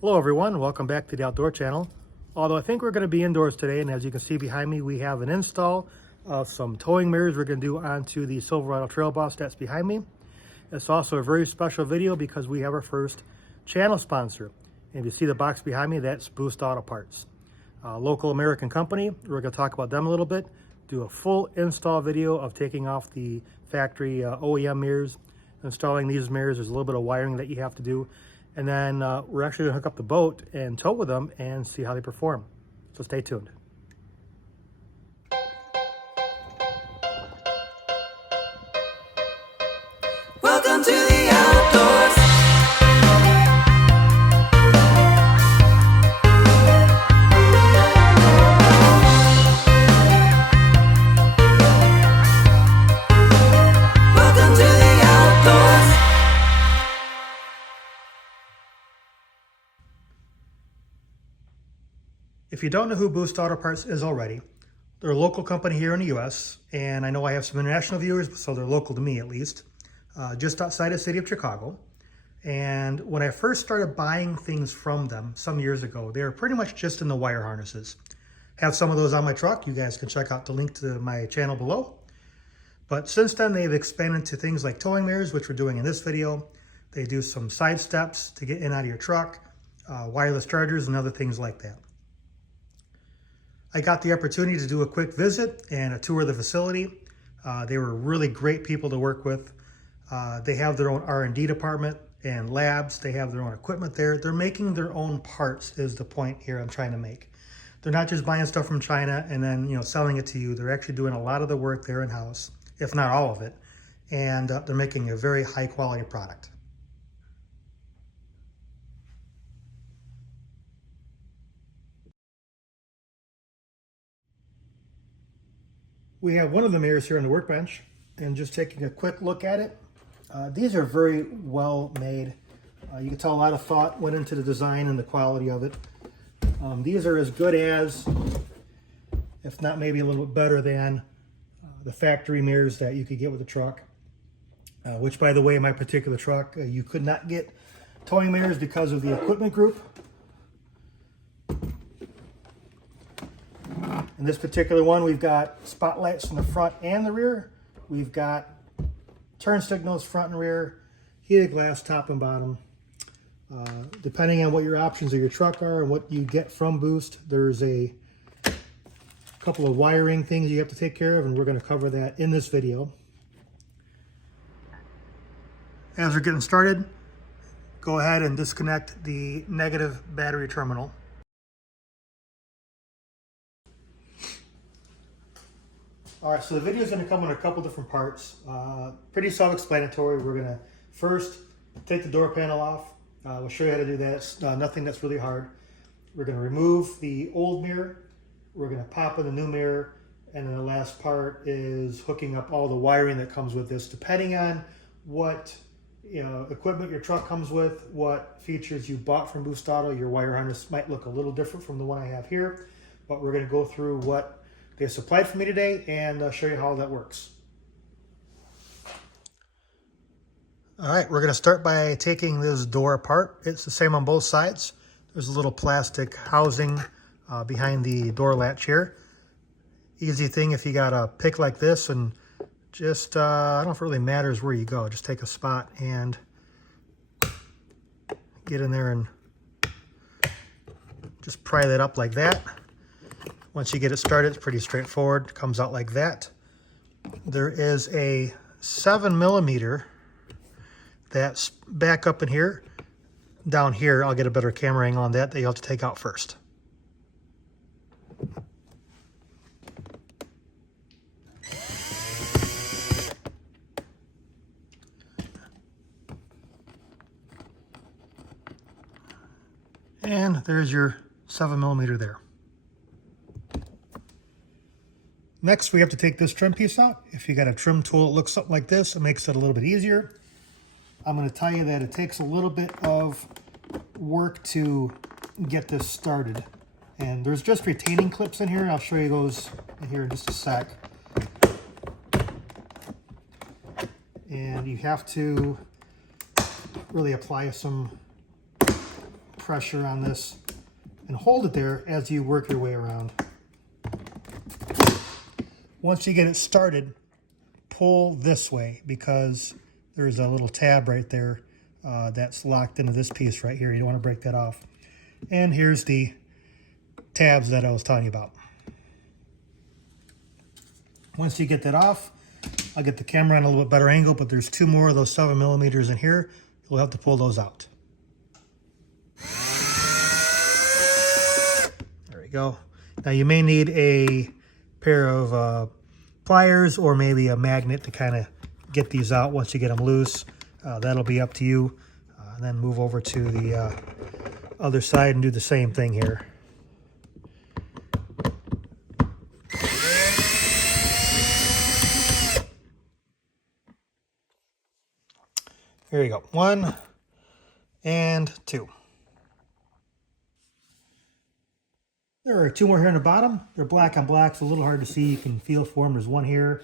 Hello everyone, welcome back to the Outdoor Channel. Although I think we're going to be indoors today, and as you can see behind me, we have an install of some towing mirrors we're going to do onto the Silverado Trail Bus that's behind me. It's also a very special video because we have our first channel sponsor. And if you see the box behind me, that's Boost Auto Parts. A local American company. We're going to talk about them a little bit, do a full install video of taking off the factory OEM mirrors, installing these mirrors. There's a little bit of wiring that you have to do. And then we're actually going to hook up the boat and tow with them and see how they perform. So stay tuned. Welcome to the outdoors. Welcome to the outdoors. If you don't know who Boost Auto Parts is already, they're a local company here in the US, and I know I have some international viewers, so they're local to me at least, just outside the city of Chicago. And when I first started buying things from them some years ago, they were pretty much just in the wire harnesses. Have some of those on my truck. You guys can check out the link to my channel below. But since then, they've expanded to things like towing mirrors, which we're doing in this video. They do some side steps to get in and out of your truck, wireless chargers, and other things like that. I got the opportunity to do a quick visit and a tour of the facility. They were really great people to work with. They have their own R&D department and labs. They have their own equipment there. They're making their own parts is the point here I'm trying to make. They're not just buying stuff from China and then selling it to you. They're actually doing a lot of the work there in-house, if not all of it. And they're making a very high quality product. We have one of the mirrors here on the workbench, and just taking a quick look at it. These are very well made. You can tell a lot of thought went into the design and the quality of it. These are as good as, if not maybe a little bit better than, the factory mirrors that you could get with a truck. Which, by the way, in my particular truck, you could not get towing mirrors because of the equipment group. In this particular one, we've got spotlights in the front and the rear. We've got turn signals front and rear, heated glass top and bottom. Depending on what your options of your truck are and what you get from Boost, there's a couple of wiring things you have to take care of, and we're going to cover that in this video. As we're getting started, go ahead and disconnect the negative battery terminal. All right, so the video is going to come in a couple different parts. Pretty self-explanatory. We're going to first take the door panel off. We'll show you how to do that. It's nothing that's really hard. We're going to remove the old mirror. We're going to pop in the new mirror. And then the last part is hooking up all the wiring that comes with this. Depending on what equipment your truck comes with, what features you bought from Boost Auto, your wire harness might look a little different from the one I have here. But we're going to go through what they supplied for me today and show you how that works. All right, we're going to start by taking this door apart. It's the same on both sides. There's a little plastic housing behind the door latch here. Easy thing if you got a pick like this, and just, I don't know if it really matters where you go. Just take a spot and get in there and just pry that up like that. Once you get it started, it's pretty straightforward. It comes out like that. There is a 7mm that's back up in here. Down here, I'll get a better camera angle on that you'll have to take out first. And there's your 7mm there. Next, we have to take this trim piece out. If you got a trim tool that looks something like this, it makes it a little bit easier. I'm going to tell you that it takes a little bit of work to get this started. And there's just retaining clips in here. I'll show you those in here in just a sec. And you have to really apply some pressure on this and hold it there as you work your way around. Once you get it started, pull this way because there's a little tab right there that's locked into this piece right here. You don't want to break that off. And here's the tabs that I was telling you about. Once you get that off, I'll get the camera on a little bit better angle, but there's 2 more of those 7mm in here. You'll have to pull those out. There we go. Now you may need a pair of pliers or maybe a magnet to kind of get these out once you get them loose. That'll be up to you. And then move over to the other side and do the same thing here. Here you go. 1 and 2. There are 2 more here on the bottom. They're black on black, so a little hard to see. You can feel for them. There's 1 here,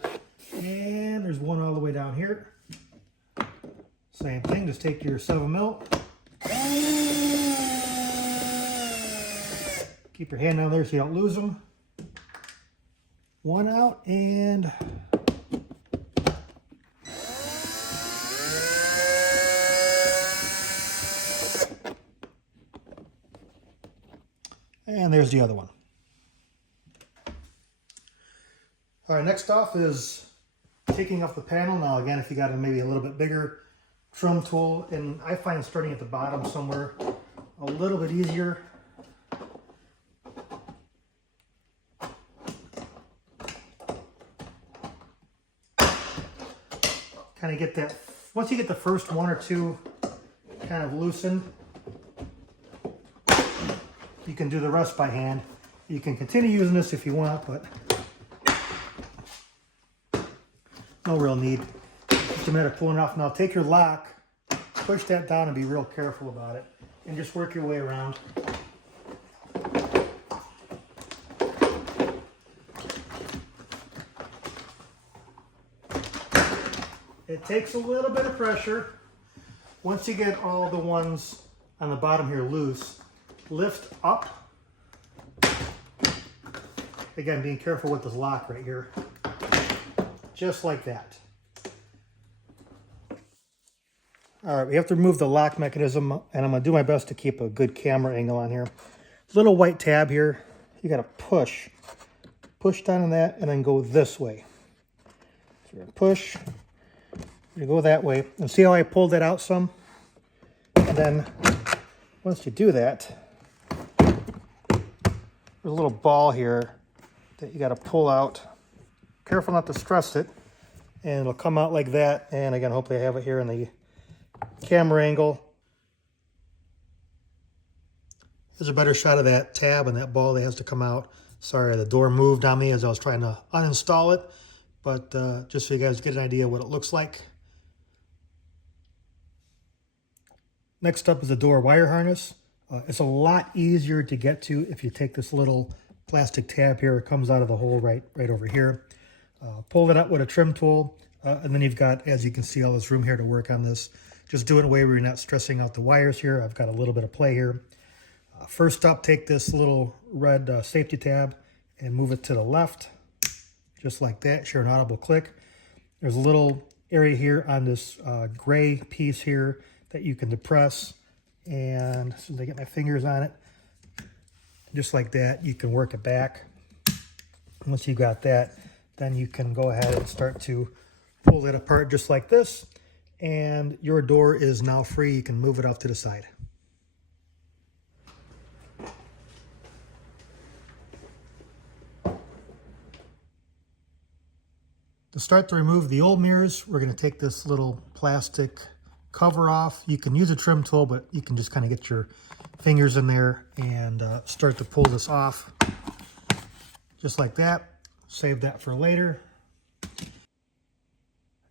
and there's 1 all the way down here. Same thing, just take your 7mm. Keep your hand down there so you don't lose them. 1 out, and there's the other one. All right, next off is taking off the panel. Now again, if you got maybe a little bit bigger trim tool, and I find starting at the bottom somewhere a little bit easier. Kind of get that, once you get the first 1 or 2 kind of loosened, you can do the rest by hand. You can continue using this if you want, but no real need. Just a matter of pulling it off. Now take your lock, push that down and be real careful about it, and just work your way around. It takes a little bit of pressure. Once you get all the ones on the bottom here loose, lift up. Again, being careful with this lock right here. Just like that. All right, we have to remove the lock mechanism, and I'm gonna do my best to keep a good camera angle on here. Little white tab here. You gotta push down on that and then go this way. So you're gonna push, you go that way, and see how I pulled that out some? And then once you do that, there's a little ball here that you got to pull out. Careful not to stress it, and it'll come out like that. And again, hopefully I have it here in the camera angle. Here's a better shot of that tab and that ball that has to come out. Sorry, the door moved on me as I was trying to uninstall it, but just so you guys get an idea of what it looks like. Next up is the door wire harness. It's a lot easier to get to if you take this little plastic tab here. It comes out of the hole right over here. Pull it out with a trim tool, and then you've got, as you can see, all this room here to work on this. Just do it in a way where you're not stressing out the wires here. I've got a little bit of play here. First up, take this little red safety tab and move it to the left, just like that. Share an audible click. There's a little area here on this gray piece here that you can depress, and as soon as I get my fingers on it, just like that, you can work it back. Once you've got that, then you can go ahead and start to pull it apart just like this, and your door is now free. You can move it off to the side. To start to remove the old mirrors, we're going to take this little plastic cover off. You can use a trim tool, but you can just kind of get your fingers in there and start to pull this off just like that. Save that for later.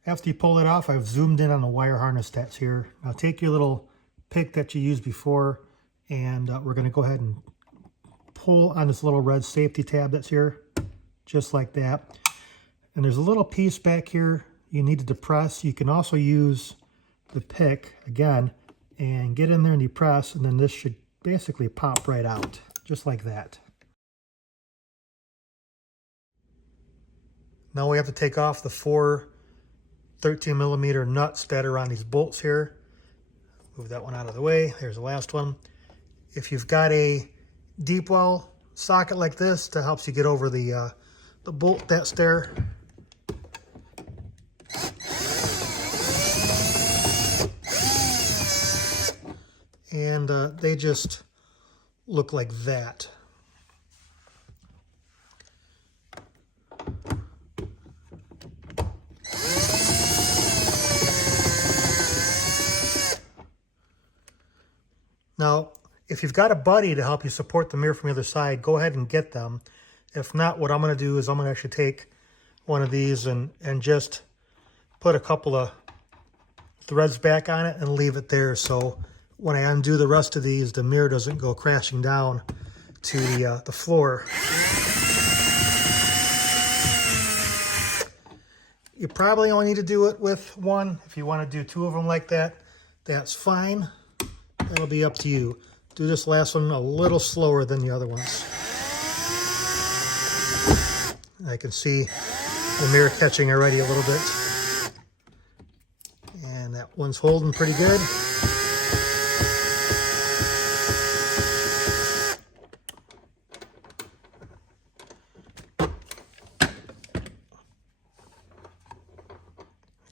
After you pull it off, I've zoomed in on the wire harness that's here. Now take your little pick that you used before, and we're going to go ahead and pull on this little red safety tab that's here, just like that. And there's a little piece back here you need to depress. You can also use the pick again and get in there and depress, and then this should basically pop right out, just like that. Now we have to take off the 4 13mm nuts that are on these bolts here. Move that one out of the way. There's the last one. If you've got a deep well socket like this, that helps you get over the bolt that's there. And they just look like that. Now, if you've got a buddy to help you support the mirror from the other side, go ahead and get them. If not, what I'm going to do is I'm going to actually take one of these and just put a couple of threads back on it and leave it there. So when I undo the rest of these, the mirror doesn't go crashing down to the floor. You probably only need to do it with one. If you want to do 2 of them like that, that's fine. That'll be up to you. Do this last one a little slower than the other ones. I can see the mirror catching already a little bit. And that one's holding pretty good.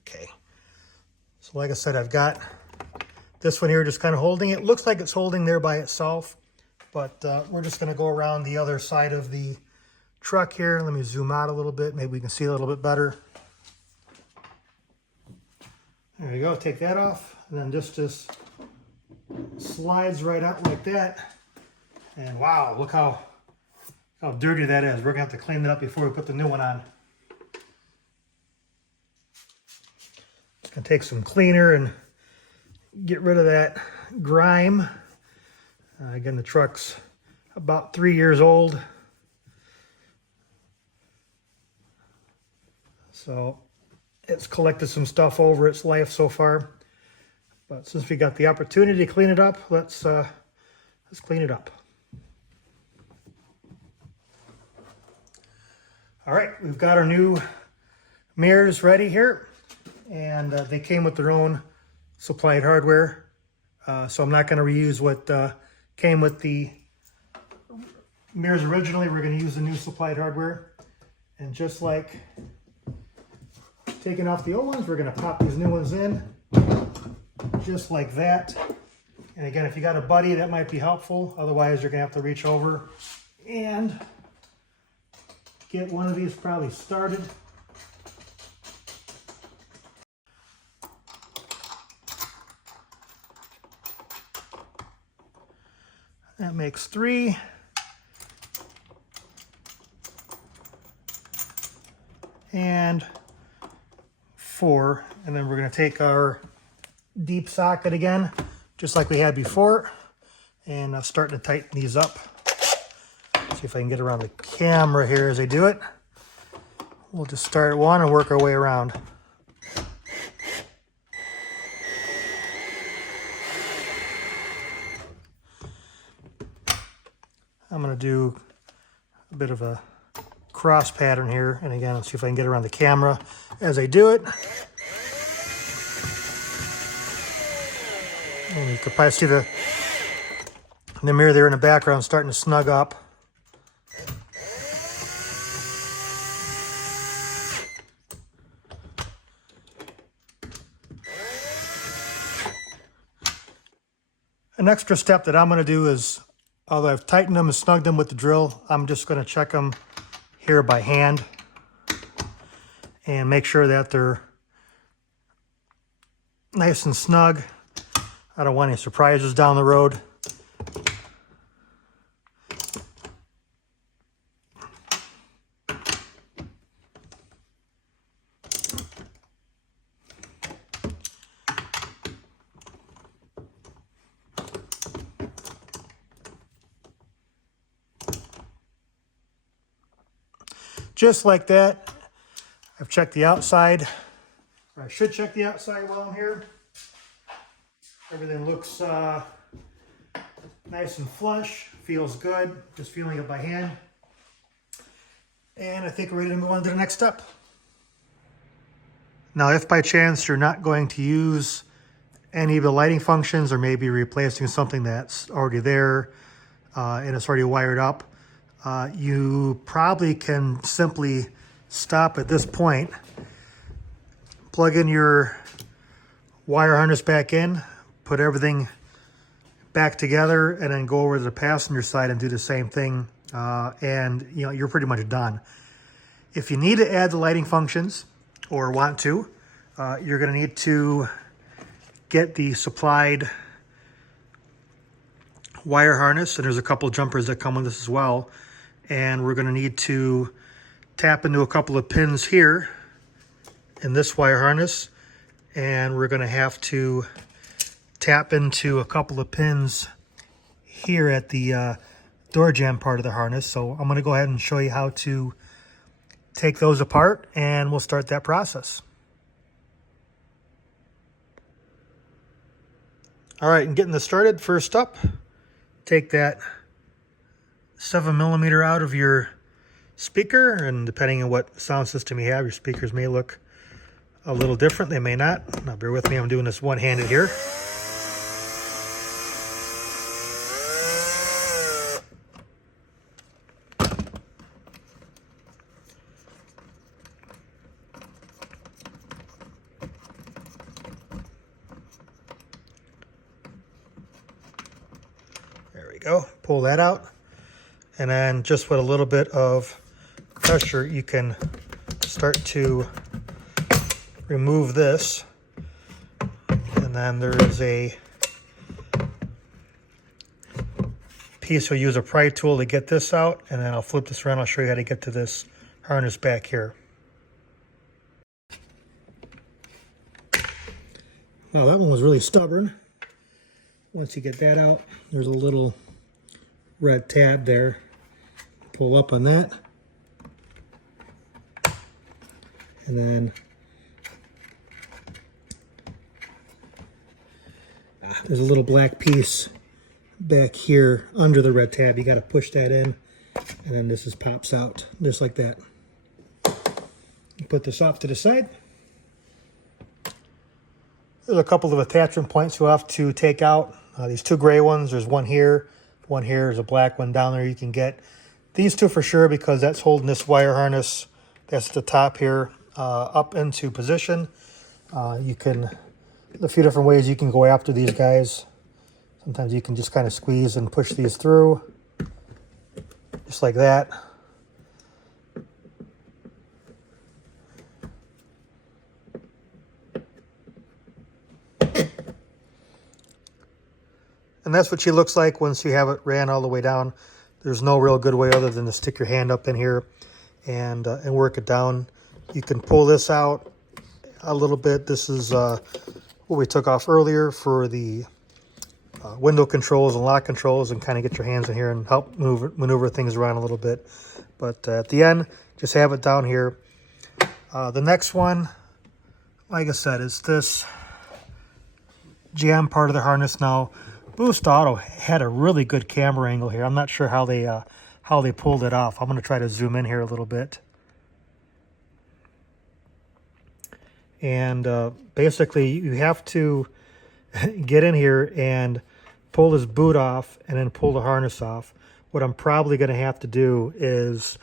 Okay. So like I said, I've got this one here just kind of holding it. Looks like it's holding there by itself, but we're just going to go around the other side of the truck here. Let me zoom out a little bit. Maybe we can see a little bit better. There you go. Take that off. And then this just slides right out like that. And wow, look how dirty that is. We're going to have to clean that up before we put the new one on. Just going to take some cleaner and get rid of that grime. Again, the truck's about 3 years old. So it's collected some stuff over its life so far. But since we got the opportunity to clean it up, let's clean it up. All right, we've got our new mirrors ready here. And they came with their own supplied hardware. So I'm not going to reuse what came with the mirrors originally. We're going to use the new supplied hardware. And just like taking off the old ones, we're going to pop these new ones in just like that. And again, if you got a buddy, that might be helpful. Otherwise, you're going to have to reach over and get one of these probably started. That makes 3. And 4. And then we're going to take our deep socket again, just like we had before, and starting to tighten these up. See if I can get around the camera here as I do it. We'll just start at one and work our way around. I'm going to do a bit of a cross pattern here. And again, let's see if I can get around the camera as I do it. And you can probably see the mirror there in the background starting to snug up. An extra step that I'm going to do is, although I've tightened them and snugged them with the drill, I'm just going to check them here by hand and make sure that they're nice and snug. I don't want any surprises down the road. Just like that. I've checked the outside, or I should check the outside while I'm here. Everything looks Nice and flush, feels good, just feeling it by hand. And I think we're ready to move on to the next step. Now, if by chance you're not going to use any of the lighting functions, or maybe replacing something that's already there and it's already wired up, you probably can simply stop at this point, plug in your wire harness back in, put everything back together, and then go over to the passenger side and do the same thing, and you're pretty much done. If you need to add the lighting functions or want to, you're going to need to get the supplied wire harness, and there's a couple of jumpers that come with this as well, and we're going to need to tap into a couple of pins here in this wire harness, and we're going to have to tap into a couple of pins here at the door jamb part of the harness. So I'm going to go ahead and show you how to take those apart, and we'll start that process. All right, and getting this started, first up, take that 7mm out of your speaker, and depending on what sound system you have, your speakers may look a little different, they may not. Now bear with me, I'm doing this one-handed here. There we go, pull that out, and then just with a little bit of pressure, you can start to remove this. And then there is a piece, we'll use a pry tool to get this out, and then I'll flip this around, I'll show you how to get to this harness back here. Now that one was really stubborn. Once you get that out, there's a little red tab there. Pull up on that. And then there's a little black piece back here under the red tab. You got to push that in, and then this just pops out just like that. You put this off to the side. There's a couple of attachment points you'll have to take out. These two gray ones, there's one here, there's a black one down there you can get. These two for sure, because that's holding this wire harness that's at the top here up into position. You can, a few different ways you can go after these guys. Sometimes you can just kind of squeeze and push these through, just like that. And that's what she looks like once you have it ran all the way down. There's no real good way other than to stick your hand up in here and work it down. You can pull this out a little bit. This is what we took off earlier for the window controls and lock controls, and kind of get your hands in here and help maneuver things around a little bit. But at the end, just have it down here. The next one, like I said, is this jam part of the harness. Now, Boost Auto had a really good camera angle here. I'm not sure how they pulled it off. I'm going to try to zoom in here a little bit. And basically, you have to get in here and pull this boot off and then pull the harness off. What I'm probably going to have to do is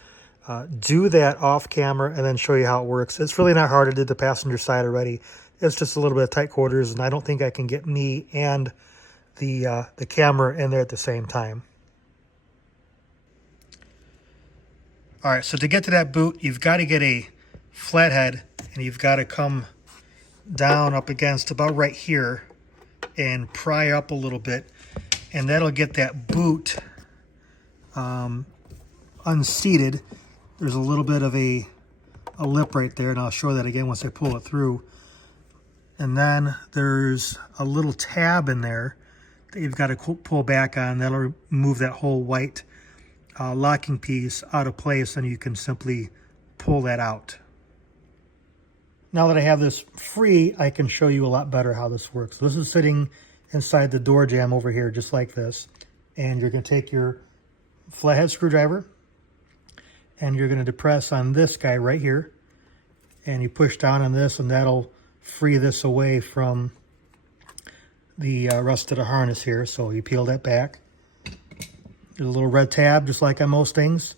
do that off camera and then show you how it works. It's really not hard. I did the passenger side already. It's just a little bit of tight quarters, and I don't think I can get me and the camera in there at the same time. All right, so to get to that boot, you've got to get a flathead, and you've got to come down up against about right here and pry up a little bit, and that'll get that boot unseated. There's a little bit of a lip right there, and I'll show that again once I pull it through. And then there's a little tab in there that you've got to pull back on. That'll remove that whole white locking piece out of place, and you can simply pull that out. Now that I have this free, I can show you a lot better how this works. This is sitting inside the door jamb over here, just like this. And you're going to take your flathead screwdriver and you're going to depress on this guy right here. And you push down on this and that'll free this away from the rest of the harness here. So you peel that back. There's a little red tab, just like on most things.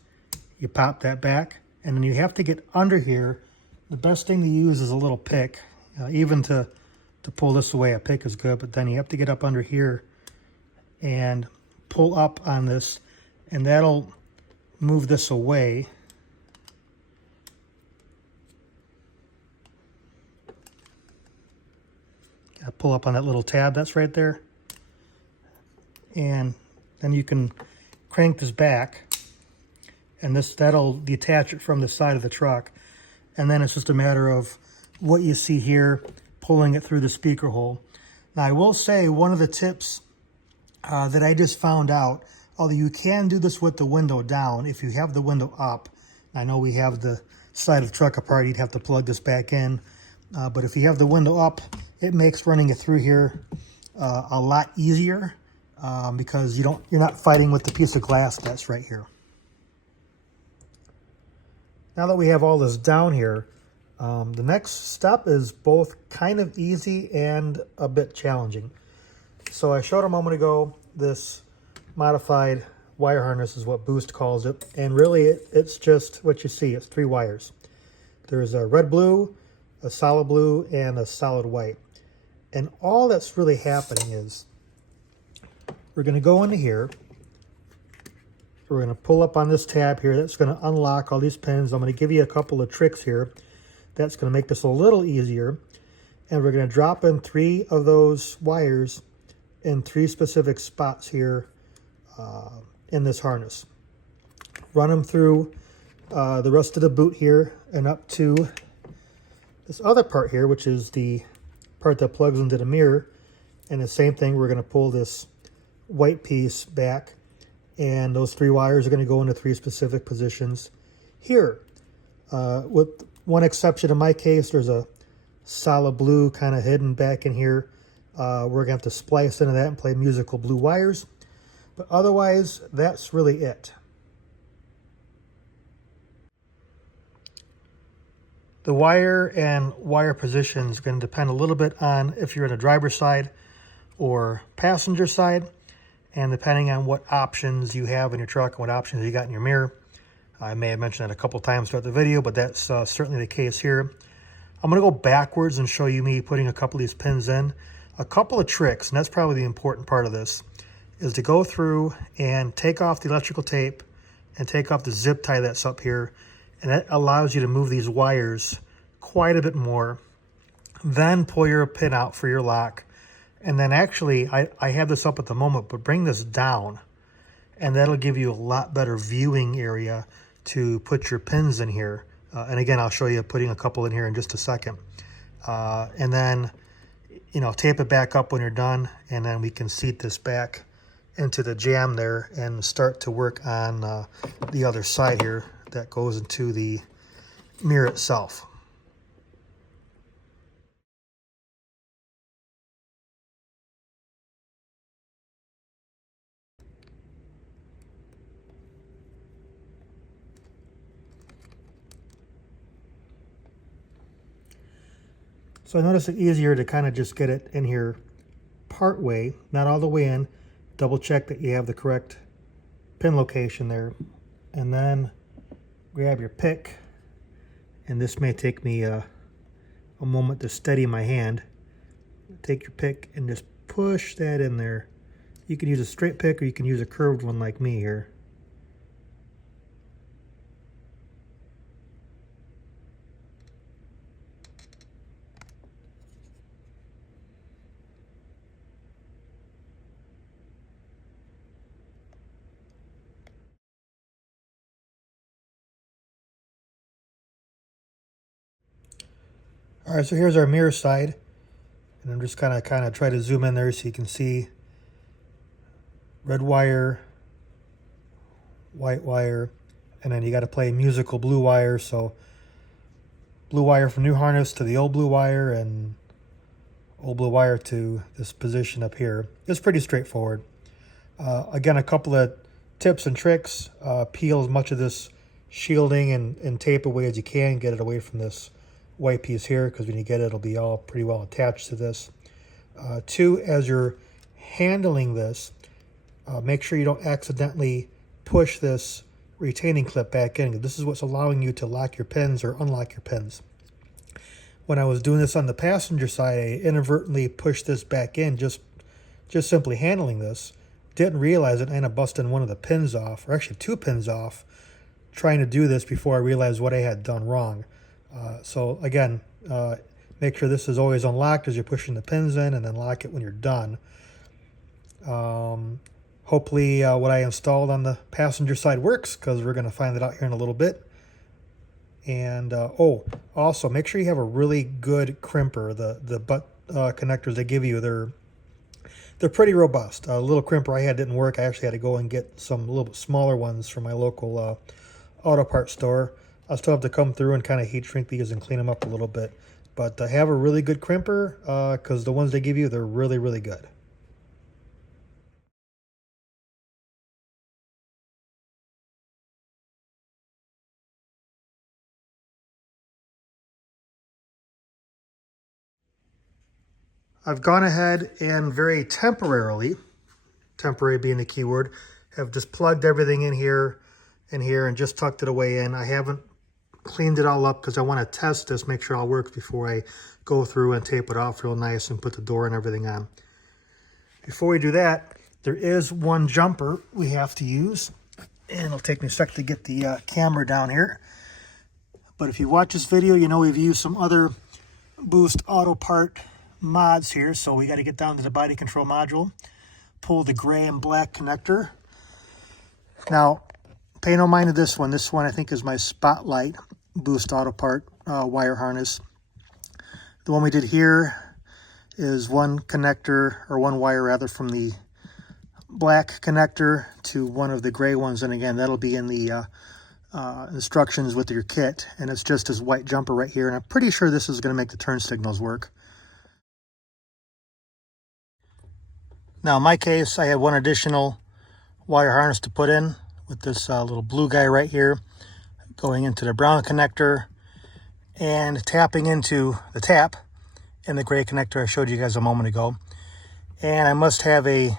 You pop that back, and then you have to get under here. The best thing to use is a little pick. Even to pull this away, a pick is good, but then you have to get up under here and pull up on this, and that'll move this away. Pull up on that little tab that's right there, and then you can crank this back, and that'll detach it from the side of the truck. And then it's just a matter of what you see here, pulling it through the speaker hole. Now I will say one of the tips that I just found out, although you can do this with the window down, if you have the window up, I know we have the side of the truck apart, you'd have to plug this back in, but if you have the window up, it makes running it through here a lot easier. Because you're not fighting with the piece of glass that's right here. Now that we have all this down here, the next step is both kind of easy and a bit challenging. So I showed a moment ago this modified wire harness is what Boost calls it, and really it's just what you see. It's 3 wires. There's a red blue, a solid blue, and a solid white. And all that's really happening is we're going to go into here. We're going to pull up on this tab here. That's going to unlock all these pins. I'm going to give you a couple of tricks here. That's going to make this a little easier. And we're going to drop in 3 of those wires in 3 specific spots here in this harness. Run them through the rest of the boot here and up to this other part here, which is the part that plugs into the mirror. And the same thing, we're going to pull this white piece back, and those 3 wires are going to go into 3 specific positions here. With one exception in my case, there's a solid blue kind of hidden back in here. We're going to have to splice into that and play musical blue wires. But otherwise, that's really it. The wire and wire position is going to depend a little bit on if you're on the driver's side or passenger side, and depending on what options you have in your truck and what options you got in your mirror. I may have mentioned that a couple times throughout the video, but that's certainly the case here. I'm going to go backwards and show you me putting a couple of these pins in. A couple of tricks, and that's probably the important part of this, is to go through and take off the electrical tape and take off the zip tie that's up here, and that allows you to move these wires quite a bit more. Then pull your pin out for your lock. And then actually, I have this up at the moment, but bring this down, and that'll give you a lot better viewing area to put your pins in here. And again, I'll show you putting a couple in here in just a second. And then, tape it back up when you're done, and then we can seat this back into the jamb there and start to work on the other side here that goes into the mirror itself. So I notice it easier to kind of just get it in here part way, not all the way in. Double check that you have the correct pin location there. And then grab your pick. And this may take me a moment to steady my hand. Take your pick and just push that in there. You can use a straight pick or you can use a curved one like me here. All right, so here's our mirror side, and I'm just kind of try to zoom in there so you can see red wire, white wire, and then you got to play musical blue wire. So blue wire from new harness to the old blue wire, and old blue wire to this position up here. It's pretty straightforward. Again, a couple of tips and tricks. Peel as much of this shielding and tape away as you can. Get it away from this white piece here, because when you get it, it'll be all pretty well attached to this. Two, as you're handling this, make sure you don't accidentally push this retaining clip back in. This is what's allowing you to lock your pins or unlock your pins. When I was doing this on the passenger side, I inadvertently pushed this back in, just simply handling this. Didn't realize it, and I ended up busting one of the pins off, or actually 2 pins off, trying to do this before I realized what I had done wrong. So again, make sure this is always unlocked as you're pushing the pins in, and then lock it when you're done. Hopefully what I installed on the passenger side works, because we're going to find it out here in a little bit. And also make sure you have a really good crimper. The butt connectors they give you, they're pretty robust. A little crimper I had didn't work. I actually had to go and get some little bit smaller ones from my local auto parts store. I'll still have to come through and kind of heat shrink these and clean them up a little bit. But have a really good crimper, because the ones they give you, they're really, really good. I've gone ahead and very temporary being the keyword, have just plugged everything in here and here and just tucked it away in. I haven't cleaned it all up because I want to test this, make sure it all works before I go through and tape it off real nice and put the door and everything on. Before we do that, there is one jumper we have to use, and it'll take me a sec to get the camera down here. But if you watch this video, you know we've used some other Boost auto part mods here, so we got to get down to the body control module, pull the gray and black connector. Now, pay no mind to this one. This one I think is my Spotlight Boost auto part wire harness. The one we did here is one connector, or one wire rather, from the black connector to one of the gray ones, and again that'll be in the instructions with your kit, and it's just this white jumper right here, and I'm pretty sure this is going to make the turn signals work. Now in my case, I had one additional wire harness to put in with this little blue guy right here, going into the brown connector and tapping into the tap in the gray connector I showed you guys a moment ago. And I must have a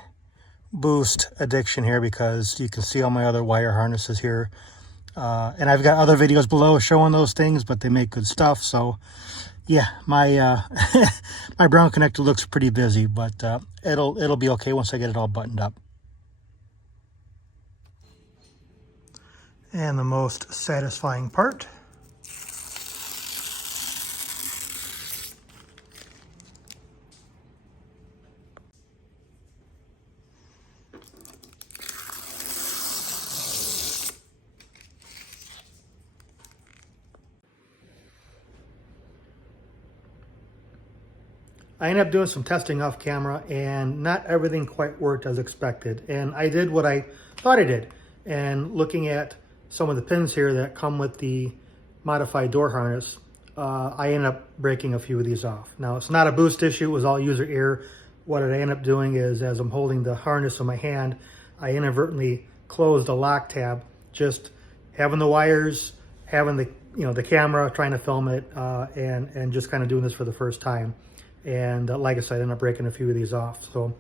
Boost addiction here, because you can see all my other wire harnesses here. And I've got other videos below showing those things, but they make good stuff. So yeah, my my brown connector looks pretty busy, but it'll be okay once I get it all buttoned up. And the most satisfying part, I ended up doing some testing off camera, and not everything quite worked as expected. And I did what I thought I did. And looking at some of the pins here that come with the modified door harness, I ended up breaking a few of these off. Now, it's not a Boost issue, it was all user error. What I ended up doing is, as I'm holding the harness in my hand, I inadvertently closed the lock tab, just having the wires, having the camera, trying to film it, and just kind of doing this for the first time. And like I said, I ended up breaking a few of these off. So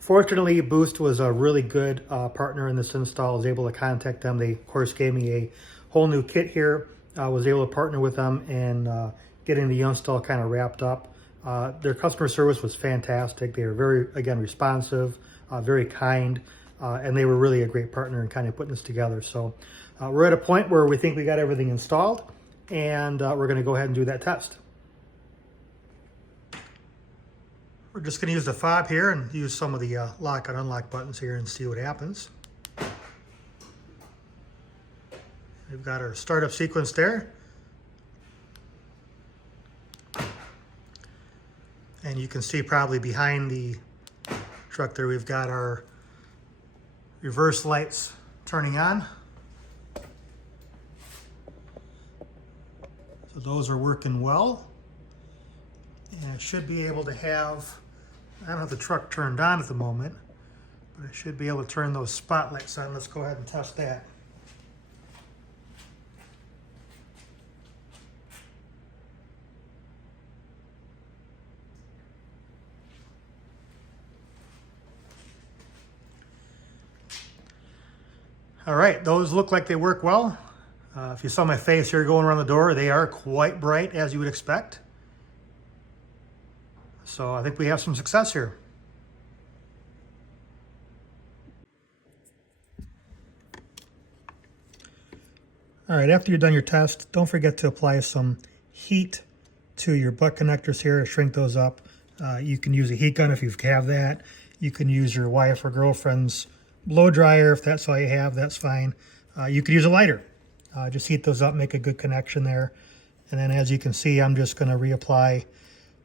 fortunately, Boost was a really good partner in this install. I was able to contact them. They, of course, gave me a whole new kit here. I was able to partner with them and getting the install kind of wrapped up. Their customer service was fantastic. They were very, again, responsive, very kind, and they were really a great partner in kind of putting this together. So we're at a point where we think we got everything installed, and we're going to go ahead and do that test. We're just going to use the fob here and use some of the lock and unlock buttons here and see what happens. We've got our startup sequence there. And you can see probably behind the truck there, we've got our reverse lights turning on. So those are working well. And I should be able to have, I don't have the truck turned on at the moment, But I should be able to turn those spotlights on. Let's go ahead and test that. All right, those look like they work well. If you saw my face here going around the door, they are quite bright as you would expect. So I think we have some success here. All right, after you've done your test, don't forget to apply some heat to your butt connectors here to shrink those up. You can use a heat gun if you have that. You can use your wife or girlfriend's blow dryer if that's all you have, that's fine. You could use a lighter. Just heat those up, make a good connection there. And then as you can see, I'm just gonna reapply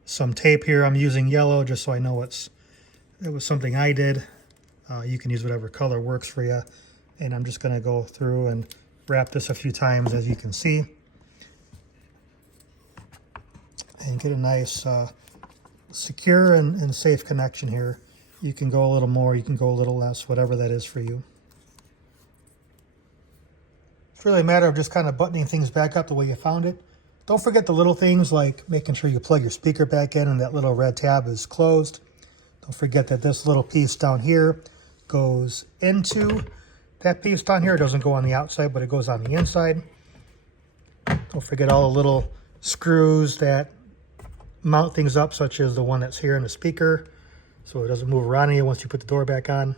some tape here. I'm using yellow just so I know it was something I did. You can use whatever color works for you. And I'm just gonna go through and wrap this a few times, as you can see. And get a nice secure and safe connection here. You can go a little more, you can go a little less, whatever that is for you. It's really a matter of just kind of buttoning things back up the way you found it. Don't forget the little things like making sure you plug your speaker back in and that little red tab is closed. Don't forget that this little piece down here goes into that piece down here. It doesn't go on the outside, but it goes on the inside. Don't forget all the little screws that mount things up, such as the one that's here in the speaker, so it doesn't move around you once you put the door back on.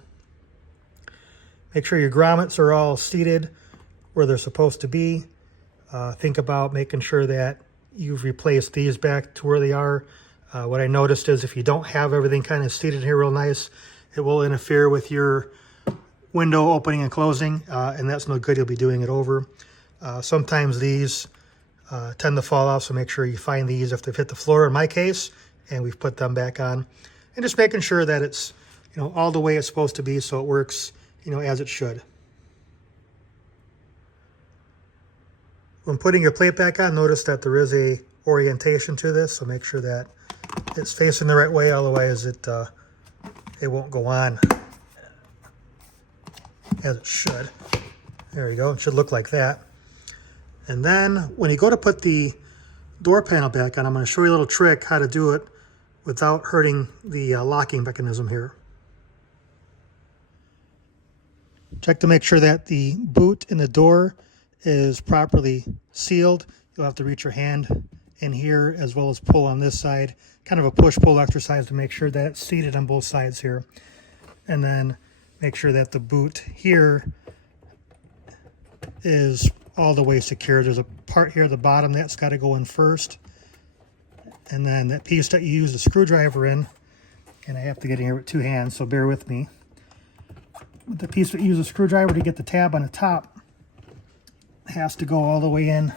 Make sure your grommets are all seated where they're supposed to be. Think about making sure that you've replaced these back to where they are. What I noticed is if you don't have everything kind of seated here real nice, it will interfere with your window opening and closing, and that's no good. You'll be doing it over. Sometimes these tend to fall off, so make sure you find these if they've hit the floor in my case, and we've put them back on. And just making sure that it's, all the way it's supposed to be, so it works, as it should. When putting your plate back on, notice that there is a orientation to this, so make sure that it's facing the right way, otherwise it won't go on as it should. There you go, it should look like that. And then when you go to put the door panel back on, I'm going to show you a little trick how to do it without hurting the locking mechanism here. Check to make sure that the boot in the door is properly sealed. You'll have to reach your hand in here as well as pull on this side. Kind of a push-pull exercise to make sure that it's seated on both sides here. And then make sure that the boot here is all the way secure. There's a part here at the bottom that's got to go in first. And then that piece that you use the screwdriver in, and I have to get in here with two hands, so bear with me. The piece that you use a screwdriver to get the tab on the top has to go all the way in.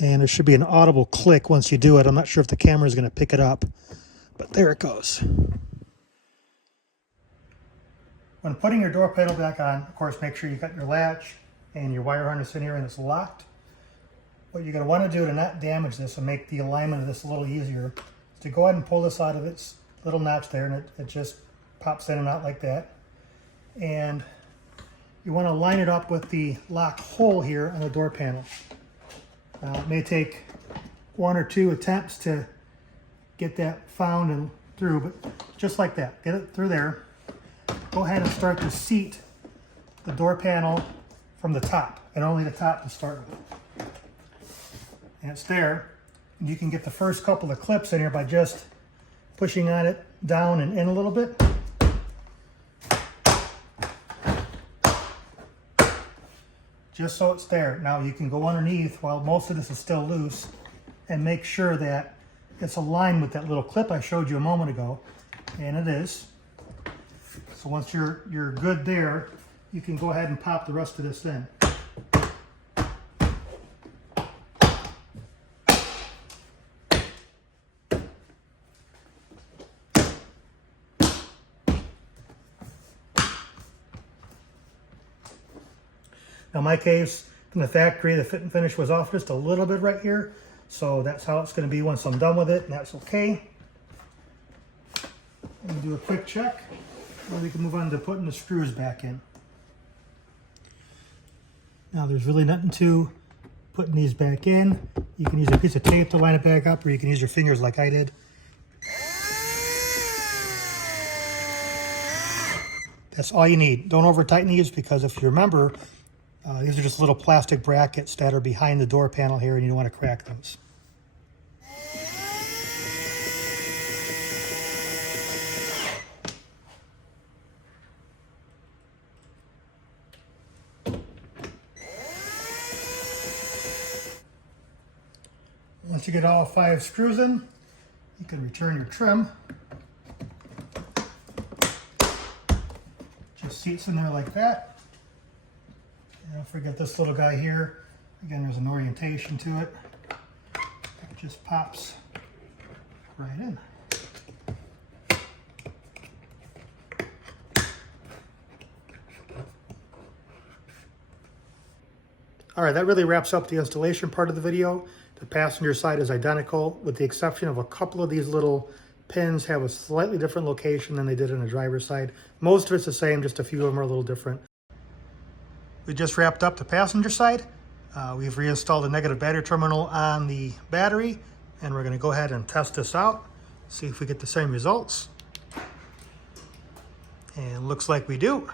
And there should be an audible click once you do it. I'm not sure if the camera is going to pick it up, but there it goes. When putting your door panel back on, of course, make sure you got your latch and your wire harness in here and it's locked. What you're going to want to do to not damage this and make the alignment of this a little easier is to go ahead and pull this out of its little notch there, and it just pops in and out like that. And you want to line it up with the lock hole here on the door panel. It may take one or two attempts to get that found and through, but just like that, get it through there. Go ahead and start to seat the door panel from the top, and only the top to start with. And it's there, and you can get the first couple of clips in here by just pushing on it down and in a little bit. Just so it's there. Now you can go underneath while most of this is still loose and make sure that it's aligned with that little clip I showed you a moment ago, and it is. So once you're good there, you can go ahead and pop the rest of this in. Now in my case, in the factory, the fit and finish was off just a little bit right here. So that's how it's going to be once I'm done with it, and that's okay. do a quick check, and we can move on to putting the screws back in. Now there's really nothing to putting these back in. You can use a piece of tape to line it back up, or you can use your fingers like I did. That's all you need. Don't over tighten these, because if you remember, these are just little plastic brackets that are behind the door panel here, and you don't want to crack those. Once you get all 5 screws in, you can return your trim. Just seats in there like that. And don't forget this little guy here. Again, there's an orientation to it. It just pops right in. All right, that really wraps up the installation part of the video. The passenger side is identical, with the exception of a couple of these little pins have a slightly different location than they did on the driver's side. Most of it's the same, just a few of them are a little different. We just wrapped up the passenger side. We've reinstalled a negative battery terminal on the battery, and we're going to go ahead and test this out, see if we get the same results. And looks like we do.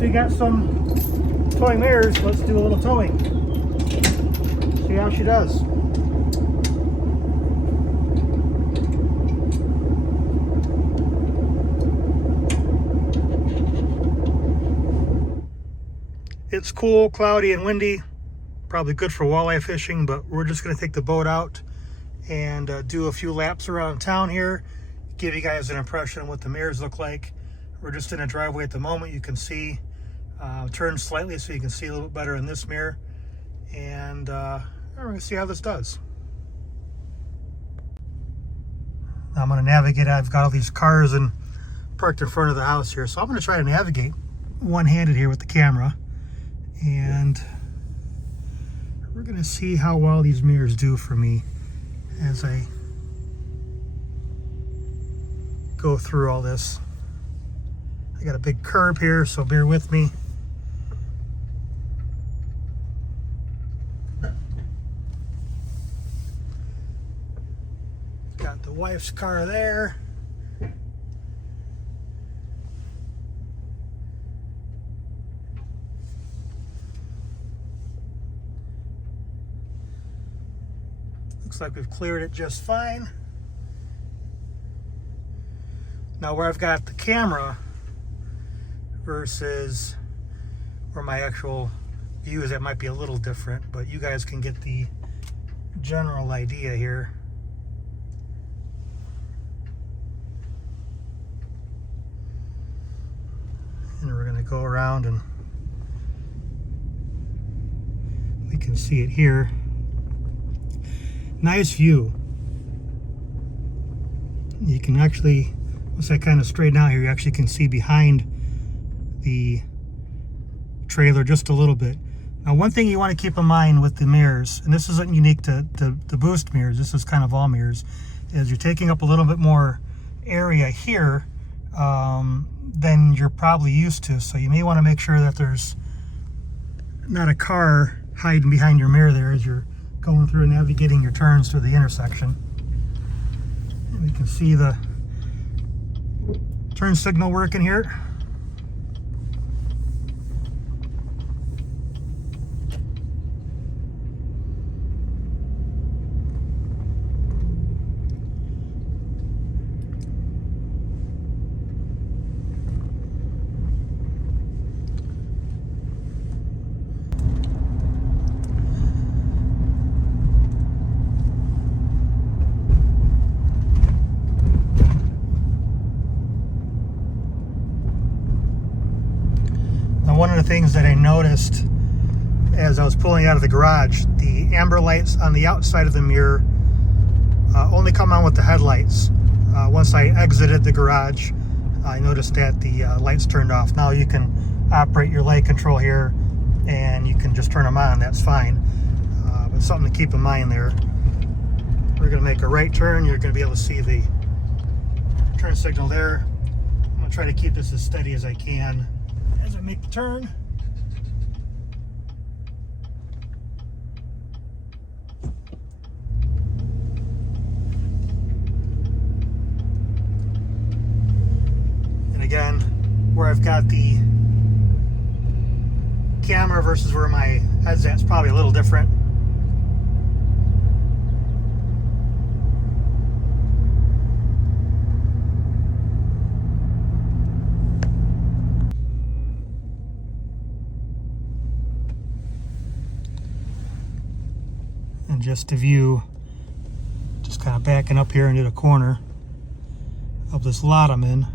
We got some towing mirrors. Let's do a little towing. See how she does. It's cool, cloudy, and windy. Probably good for walleye fishing, but we're just going to take the boat out and do a few laps around town here, give you guys an impression of what the mirrors look like. We're just in a driveway at the moment. You can see turn slightly so you can see a little bit better in this mirror, and we're going to see how this does. I'm going to navigate. I've got all these cars parked in front of the house here, so I'm going to try to navigate one-handed here with the camera, and we're going to see how well these mirrors do for me as I go through all this. I got a big curb here, so bear with me. Got the wife's car there. Looks like we've cleared it just fine. Now where I've got the camera versus where my actual view is, that might be a little different, but you guys can get the general idea here. And we're going to go around and we can see it here. Nice view. You can actually, once I kind of straighten out here, you actually can see behind the trailer just a little bit. Now, one thing you want to keep in mind with the mirrors, and this isn't unique to the Boost mirrors, this is kind of all mirrors, is you're taking up a little bit more area here than you're probably used to. So you may want to make sure that there's not a car hiding behind your mirror there as you're going through and navigating your turns through the intersection. And we can see the turn signal working here. One of the things that I noticed as I was pulling out of the garage, the amber lights on the outside of the mirror only come on with the headlights. Once I exited the garage, I noticed that the lights turned off. Now you can operate your light control here and you can just turn them on, that's fine. But something to keep in mind there. We're going to make a right turn. You're going to be able to see the turn signal there. I'm going to try to keep this as steady as I can as I make the turn. And again, where I've got the camera versus where my head's at is probably a little different. And just to view, just kind of backing up here into the corner of this lot I'm in.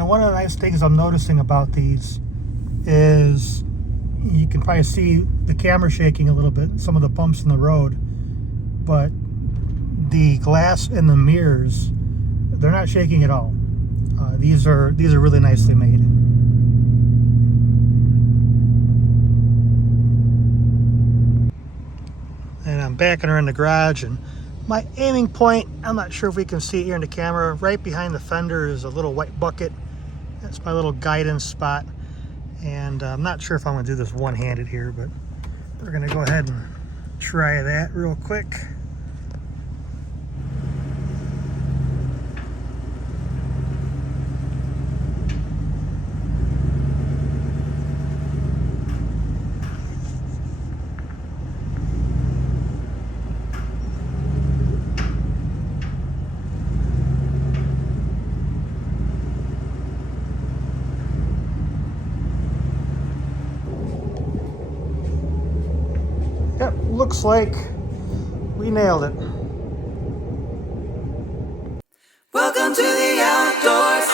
One of the nice things I'm noticing about these is you can probably see the camera shaking a little bit, some of the bumps in the road, but the glass in the mirrors, they're not shaking at all. These are really nicely made. And I'm backing her in the garage, and my aiming point, I'm not sure if we can see it here in the camera, right behind the fender is a little white bucket. That's my little guidance spot, and I'm not sure if I'm going to do this one-handed here, but we're going to go ahead and try that real quick. Yep, looks like we nailed it. Welcome to the outdoors.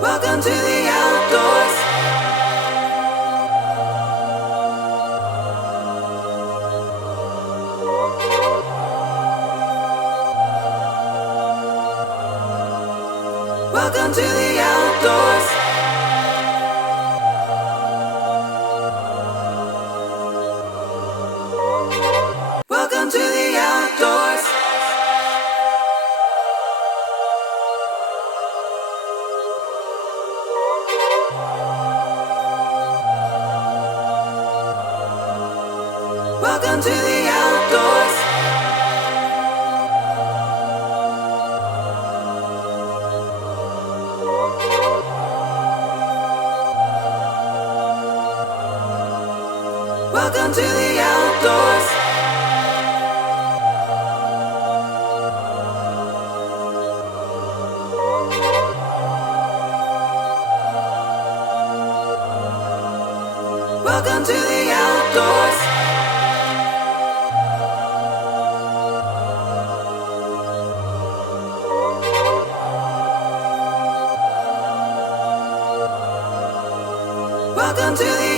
Welcome to the outdoors. Welcome to the outdoors. Welcome to the outdoors. Welcome to the outdoors. Welcome to the outdoors. Welcome to the outdoors. Welcome to the